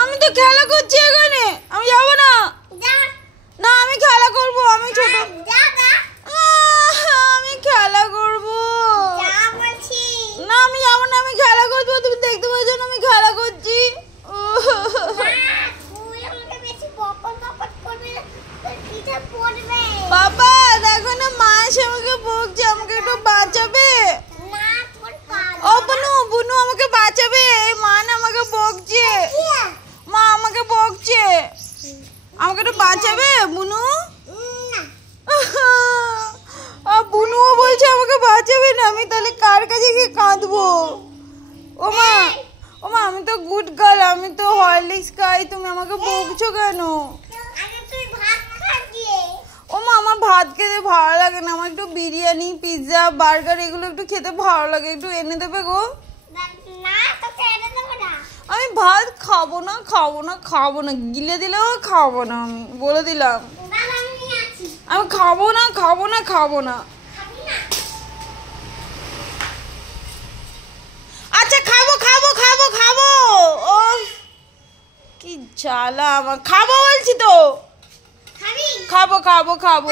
আমি তো খেলা করছি এখানে, আমি যাবো না। না আমি খেলা করবো, আমি ছোট। আমি খেলা করবো না, আমি যাবো না, আমি খেলা করবো। তুমি দেখতে পাচ্ছ না আমি খেলা করছি। বাবা দেখো না, মা এসে আমাকে বকছে, আমাকে একটু বাঁচাবে। ও বুনু, বুনু আমাকে বাঁচাবে। মা না আমাকে বকছে, মা আমাকে বকছে, আমাকে একটু বাঁচাবে বুনু। বুনুও বলছে আমাকে বাঁচাবে না, আমি তাহলে কার কাছে গিয়ে কাঁদবো? ও মা, ও মা, আমি তো গুড গার্ল, আমি তো হরলিক্স খাই, তুমি আমাকে বকছো কেন? ও মা, আমার ভাত খেতে ভালো লাগে না, আমার একটু বিরিয়ানি, পিৎজা, বার্গার এগুলো একটু খেতে ভালো লাগে, একটু এনে দেবে গো। আমি ভাত খাবো না, খাবো না, খাবো না, গিলে দিলেও খাবো না, আমি বলে দিলাম। আমি খাবো না, খাবো না, খাবো না। আচ্ছা খাবো, খাবো, খাবো, খাবো। ও কি জ্বালা আমার, খাবো বলছি তো। খাবো, খাবো, খাবো।